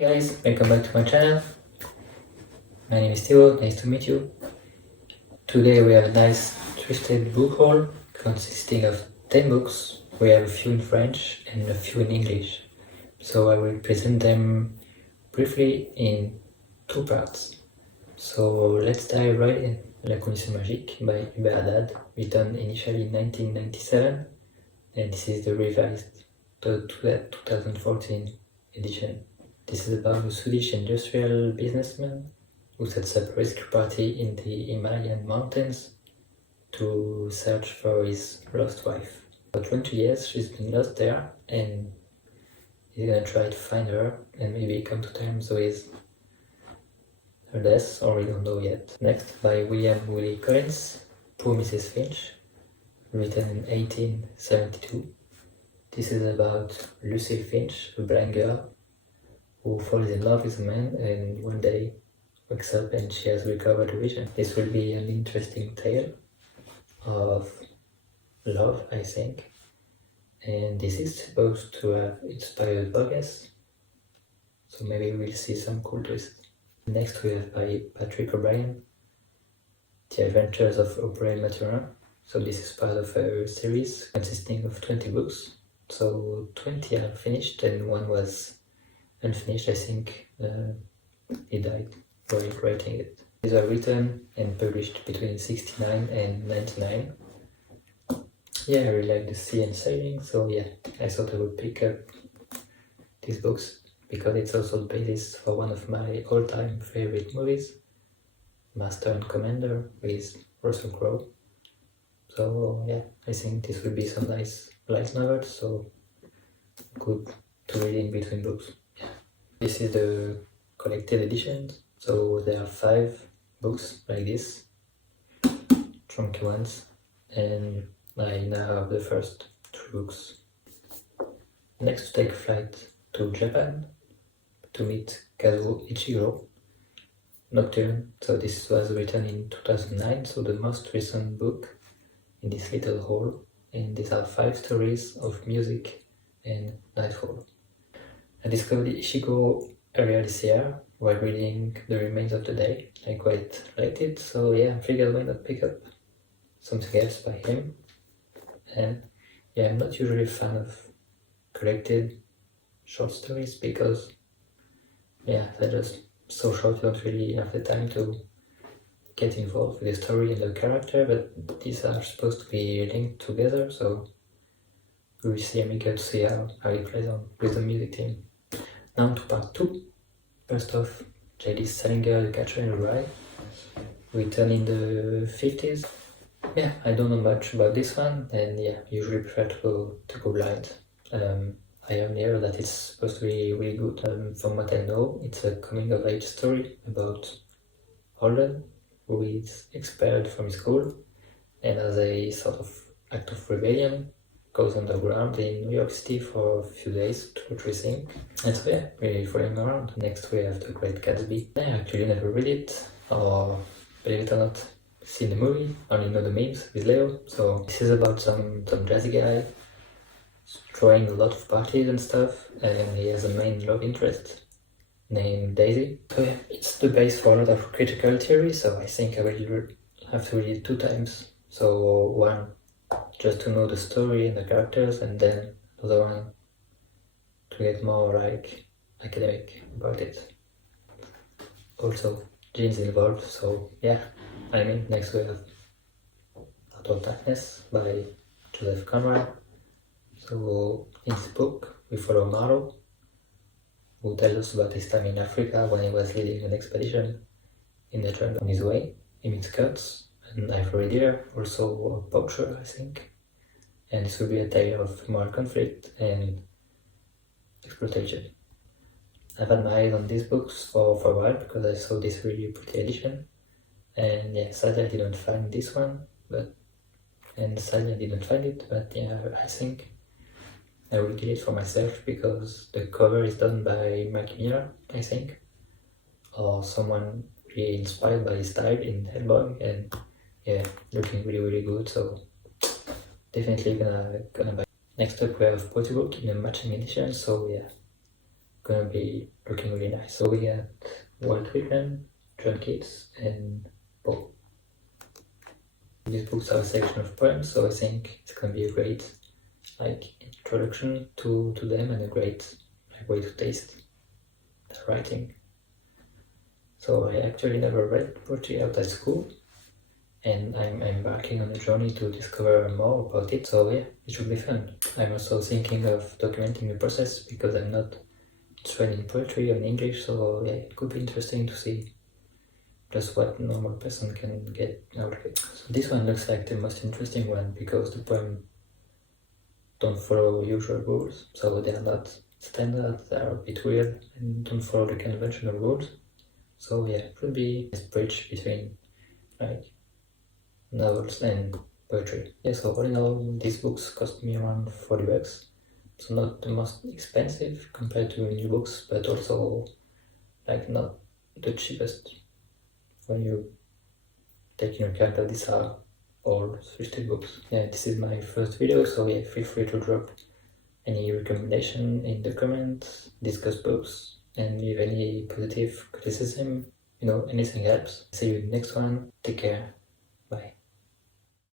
Hey guys, welcome back to my channel. My name is Theo, nice to meet you. Today we have a nice thrifted book haul consisting of 10 books. We have a few in French and a few in English. So I will present them briefly in two parts. So let's dive right in. La Condition Magique by Hubert Haddad, written initially in 1997, and this is the revised 2014 edition. This is about a Swedish industrial businessman who sets up a rescue party in the Himalayan mountains to search for his lost wife. For 20 years she's been lost there, and he's gonna try to find her and maybe come to terms with her death, or we don't know yet. Next, by William Willie Collins, Poor Mrs. Finch, written in 1872. This is about Lucy Finch, a blind girl who falls in love with a man and one day wakes up and she has recovered her vision. This will be an interesting tale of love, I think. And this is supposed to have inspired Burgess, so maybe we'll see some cool twists. Next we have by Patrick O'Brien, The Adventures of Oprah and Matera. So this is part of a series consisting of 20 books. So 20 are finished and one was unfinished, I think. He died while writing it. These are written and published between 69 and 99. Yeah, I really like the sea and sailing, so yeah, I thought I would pick up these books because it's also the basis for one of my all-time favorite movies, Master and Commander with Russell Crowe. So yeah, I think this will be some nice light novels, so good to read in between books. Yeah. This is the collected edition, so there are 5 books like this, chunky ones, and I now have the first 3 books. Next, to take flight to Japan to meet Kazuo Ishiguro, Nocturnes. So this was written in 2009, so the most recent book in this little haul, and these are 5 stories of music and Nightfall. I discovered Ishiguro earlier this year while reading The Remains of the Day. I quite liked it, so yeah, I figured why not pick up something else by him. And yeah, I'm not usually a fan of collected short stories because yeah, they're just so short, you don't really have the time to get involved with the story and the character, but these are supposed to be linked together, so we will see. I'm eager to see how he plays on with the music team. Now to part 2. First off, J.D. Salinger, The Catcher in the Rye, written in the 50s. Yeah, I don't know much about this one, and yeah, usually prefer to go blind. I only heard that it's supposed to be really good. From what I know, it's a coming-of-age story about Holden, who is expelled from his school, and as a sort of act of rebellion, goes underground in New York City for a few days to retrieve. And so yeah, really following around. Next we have The Great Gatsby. I actually never read it, or believe it or not, seen the movie, only know the memes with Leo. So this is about some jazzy guy throwing a lot of parties and stuff, and he has a main love interest named Daisy. So yeah, it's the base for a lot of critical theory, so I think I will have to read it 2 times. So one, just to know the story and the characters, and then the other one to get more like academic about it. Also, Jean's involved, so yeah. I mean, next we have Out of Darkness by Joseph Conrad. So in this book we follow Maro, who tells us about his time in Africa when he was leading an expedition in the jungle. On his way, he meets Kurtz, an ivory dealer, also a poacher, I think. And this will be a tale of moral conflict and exploitation. I've had my eyes on these books for a while because I saw this really pretty edition. And yeah, sadly I didn't find this one, but yeah, I think I will get it for myself because the cover is done by Mike Miller, I think, or someone really inspired by his style in Hellboy, and yeah, looking really good, so definitely gonna buy. Next up we have potterworld in a matching edition, so yeah, gonna be looking really nice. So we got World Weekend, John Keats, and Poe. These books are a section of poems, so I think it's gonna be a great introduction to them and a great way to taste their writing. So I actually never read poetry out at school, and I'm embarking on a journey to discover more about it, so yeah, it should be fun. I'm also thinking of documenting the process because I'm not trained in poetry or in English, so yeah, it could be interesting to see just what a normal person can get out of it. So this one looks like the most interesting one because the poem don't follow usual rules, so they are not standard, they are a bit weird and don't follow the conventional rules. So yeah, it would be a bridge between novels and poetry. Yeah, so all in all, these books cost me around $40. So not the most expensive compared to new books, but also not the cheapest when you take into account that these are all thrifted books. Yeah, this is my first video, so yeah, feel free to drop any recommendation in the comments, discuss books, and leave any positive criticism. Anything helps. See you in the next one. Take care. Bye.